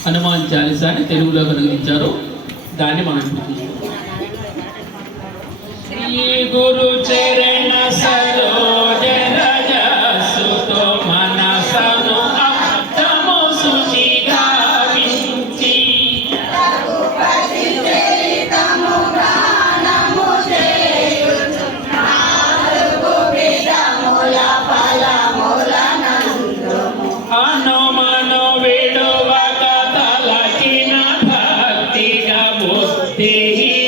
హనుమాన్ చాలీసాని తెలుగులో అనువదించారు. దాన్ని మనం ఇప్పుడు చూస్తాం. శ్రీ గురు చరణ సరోజ రజ సుతో మనసను అర్థము శుచి గావించి రఘుపతి చరితము గానము చేయుచు నాలుగు విధముల ఫలముల నందుము హనుమను విడువక తలచిన భక్తిగా బుద్ధిహీనతయు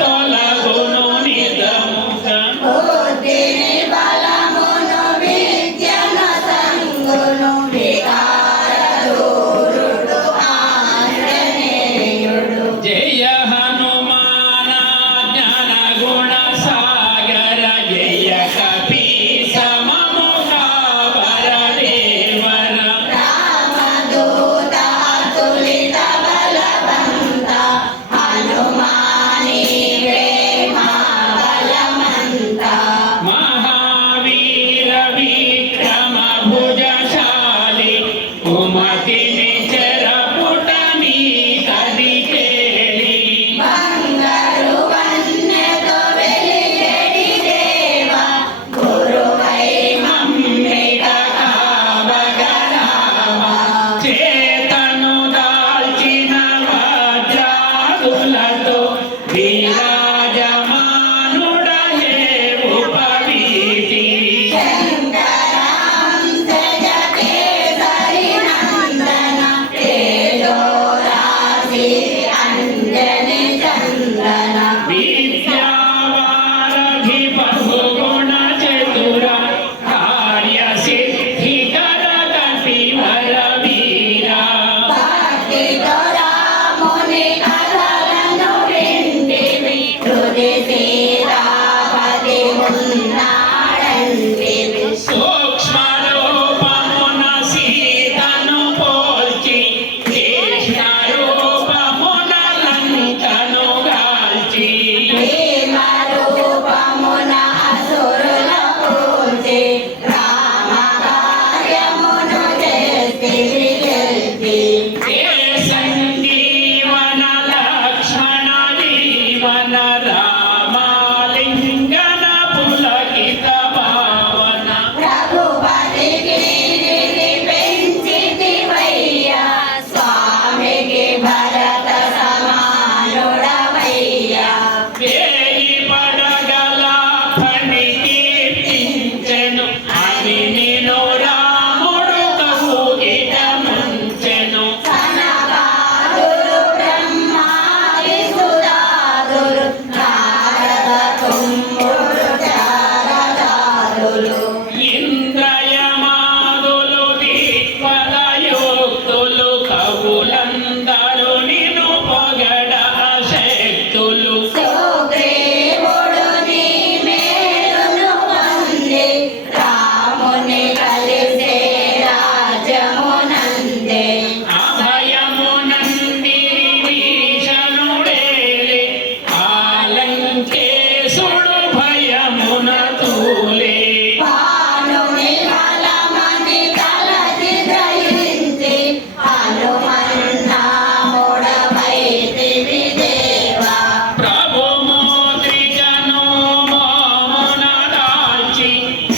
తొలగును నిజముగా బుద్ధిని బలమును విద్యను సంగును వికార దూరుడు ఆంజనేయుడు జయ హనుమాన జ్ఞాన గుణ సాగర జయ కపి సమముగా వరదేవర రామదూత తులిత బలవంత హనుమాని ప్రేమ బలమంత మహావీర విక్రమ భుజశాలి కుమతిని చెరపుటని కదికేలి బంగారు వన్నెతో వెలిగెడి దేవ గురువై మమ్మిట కావగరావ చేతను దాల్చిన వజ్రాదులతో విరాజమానుడహే ఉపవీతి శంకరాంశజ కేసరి నందన తేజోరాశి అంజని చందన విద్యావారధి బహుగుణ చతుర కార్య సిద్ధికర కపివర వీరా భక్తితో రాముని కథలను వింటివి హృది సీతాపతి ఉన్నాడంటివి సూక్ష్మ రూపమున సీతను పోల్చి కృష్ణ రూపమున లంకను గాల్చి భీమ రూపమున అసురుల పూల్చి రామ కార్యమును చేసిరి గెలిచి సంజీవన లక్ష్మణ జీవన రామాలింగన పులకిత భావన రఘుపతి గిరిని పెంచితివయ్యా స్వామికి భరత సమానుడవయ్యా వేయి పడగల ఫణి కీర్తించెను అని నిను రాముడు కౌగిట ముంచెను సనకాదులు బ్రహ్మాది సురాదులు నారద తుమ్ముడు చారదారులు ఇంద్రయమాదులు దిక్వలయోక్తులు కవులందరూ నిను పొగడ శక్తులు సుగ్రీవుడు నీ మేలును పొంది రాముని కలిసే రాజమునందే అభయమునంది విభీషణుడేలి ఆలంకేశుడు భయమున తూలే భానుని బలమని తలచి గ్రహించి హనుమన్నాముడవైతివి దేవా ప్రభు మోద్రికను మోమున దాల్చి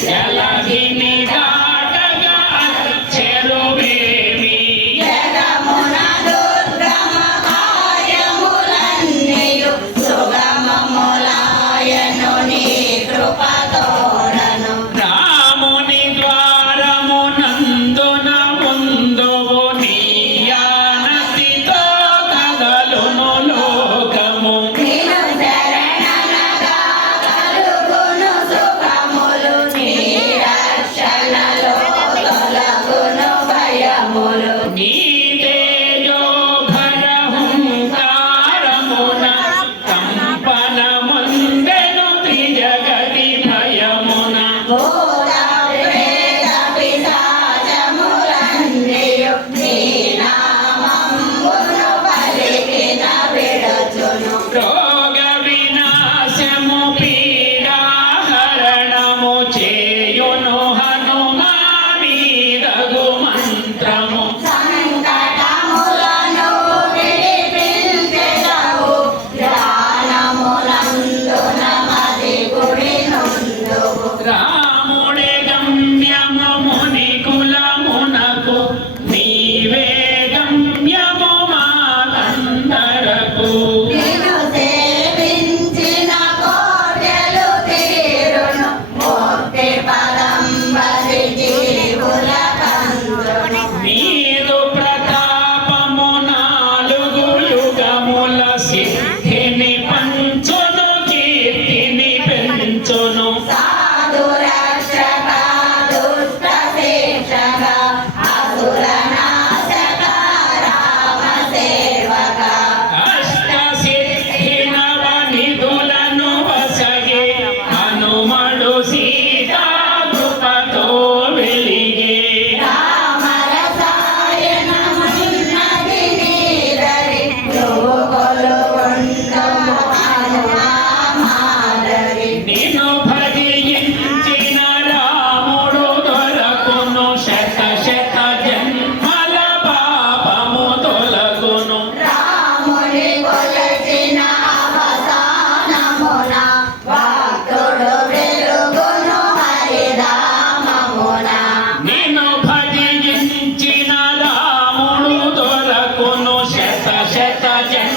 జలధిని దాటగా అచ్చెరువేమి జగమున దుర్గమ కార్యములన్నీయు సుగమములాయను నీ కృపతోడను రాముని ద్వారమునందున ముందువు నీయానతితో కదలును లోకము నిను శరణనగా కలుగును సుఖములు నీ రక్షణలో తొలగును భయములు నీ తేజోభర హుంకారమున కంపనముందెను త్రిజగతి భయమున భూత ప్రేత పిశాచములన్నీయు నీ నామమును పలికిన విడచును రోగ వినాశము పీడాహరణము చేయును హనుమాని రఘు మంత్రము సంకట జెండా